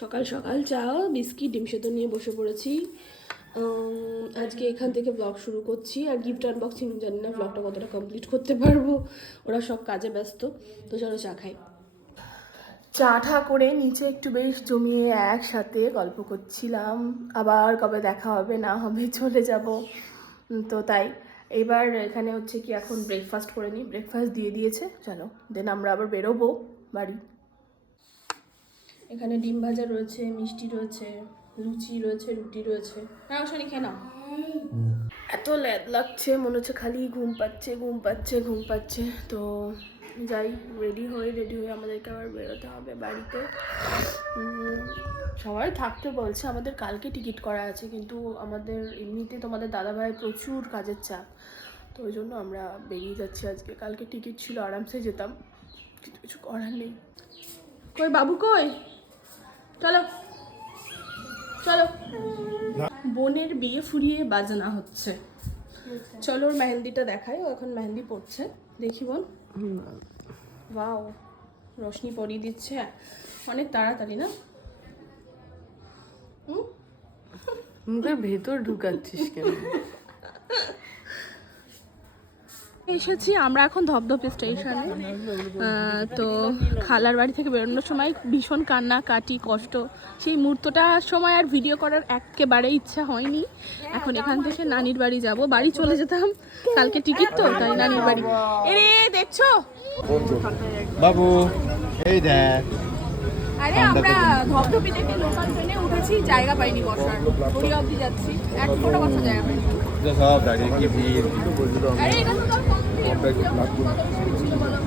সকাল সকাল চা বিস্কিট ডিম সেদ্ধ নিয়ে বসে পড়েছি। আজকে এখান থেকে ব্লগ শুরু করছি। আর গিফট আনবক্সিং জানি না ব্লগটা কতটা কমপ্লিট করতে পারবো, ওরা সব কাজে ব্যস্ত। তো চলো চা খাই। চা ঠা করে নিচে একটু বেশ জমিয়ে একসাথে গল্প করছিলাম, আবার কবে দেখা হবে না হবে চলে যাব। তো তাই এবার এখানে হচ্ছে কি এখন ব্রেকফাস্ট করে নিই। ব্রেকফাস্ট দিয়ে দিয়েছে, চলো দেন আমরা আবার বেরোবো বাড়ি। এখানে ডিম ভাজা রয়েছে, মিষ্টি রয়েছে, লুচি রয়েছে, রুটি রয়েছে। হ্যাঁ ওখানে খেয়ে নাও। এত ল্যাদ লাগছে, মনে হচ্ছে খালি ঘুম পাচ্ছে ঘুম পাচ্ছে ঘুম পাচ্ছে। তো যাই, রেডি হয়ে আমাদেরকে আবার বেরোতে হবে বাড়িতে। সবাই থাকতে বলছে, আমাদের কালকে টিকিট করা আছে, কিন্তু আমাদের এমনিতে তোমাদের দাদাভাইয়ের প্রচুর কাজের চাপ, তো ওই জন্য আমরা বেরিয়ে যাচ্ছি আজকে। কালকে টিকিট ছিল, আরামসে যেতাম, কিন্তু কিছু করার নেই। কই বাবু কই? চলো চলো। বোনের বিয়ে ফুরিয়ে বাজানো হচ্ছে। চলো ওর মেহেন্দিটা দেখাই, ও এখন মেহেন্দি পড়ছে, দেখি বোন। ওয়াও, রোশনি পরিয়ে দিচ্ছে অনেক তাড়াতাড়ি না? মুখের ভেতর ঢুকাচ্ছিস কেন? এসেছি আমরা এখন ধপধপে স্টেশনে। তো খালার বাড়ি থেকে বেরোনোর সময় ভীষণ কান্নাকাটি কষ্ট, সেই মুহূর্তটার সময় আর ভিডিও করার একেবারে ইচ্ছা হয়নি। এখন এখান থেকে নানির বাড়ি যাব, বাড়ি চলে যেতাম, কালকে টিকিট তো, তাই নানির বাড়ি। এরে দেখছো বাবু, এই দেখ। আরে আমরা ধপধপি থেকে লোকাল ট্রেনে উঠেছি, জায়গা পাইনি বসার, ঘুরি অবধি যাচ্ছি, এক ফোটা বসার জায়গা পাইনি। সব দাঁড়িয়ে কি ভিড়। আরে এটা তো তার কম ভিড়, কত ভিড় ছিল বলো।